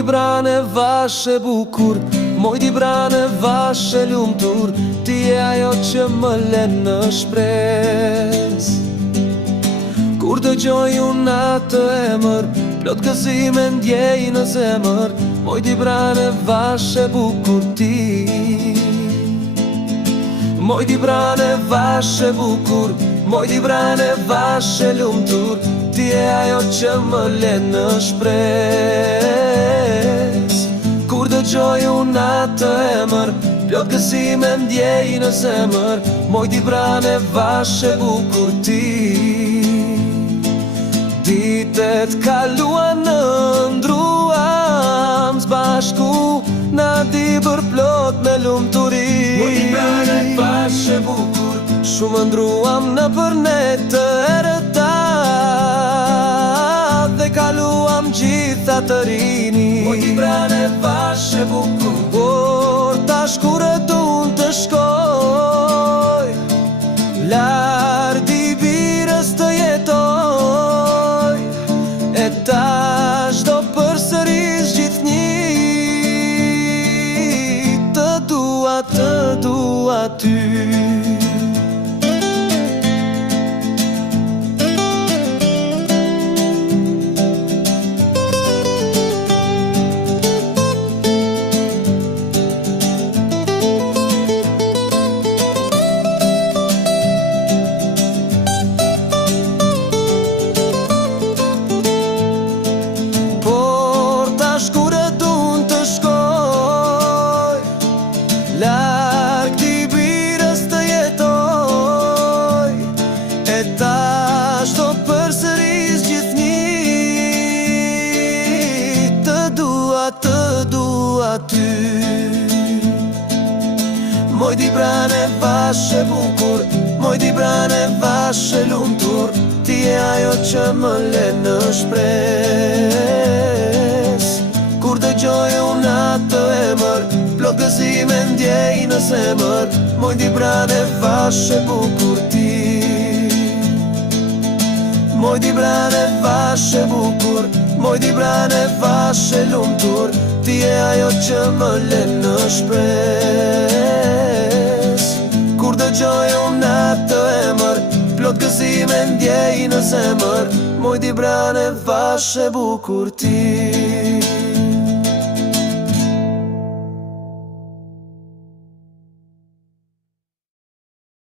di brane vashe bukur, moj di brane vashe lumtur, ti e ajo që më len në shpres. Kur dëgjoj unë atë emër, plot gëzime ndjej në zemër, moj di brane vashe bukur ti. Moj di brane vashe bukur, moj di brane vashe lumtur, ti e ajo që më len në shpres. Kur dëgjoj unë atë emër, plot gëzime ndjej në zemër, moj di brane vashe bukur ti. Ditet kaluan në ndruam zbashku, na di bër plot me lumturi. Moj di brane vashe bukur, shumë ndruam në përnet të erëta, dhe kaluam gjitha të rini. moj di brane vashe bukur, Por tash kur e dun të shkoj, larg di birës të jetoj, e tash do përsëris gjithnjë, të dua ty. Larg t'i birës të jetoj, e tash do përsëris gjithnjë, të dua ty. Moj di brane vashe bukur, moj di brane vashe lumtur, ti e ajo që më len në shpres. Kur dëgjoj unë atë emër, plot gëzime ndjej në zemër, moj di brane vashe bukur ti. Moj di brane vashe bukur, moj di brane vashe lumtur, ti e ajo që më len në shpres. Kur dëgjoj unë atë emër, plot gëzime ndjej në zemër, moj di brane vashe bukur ti.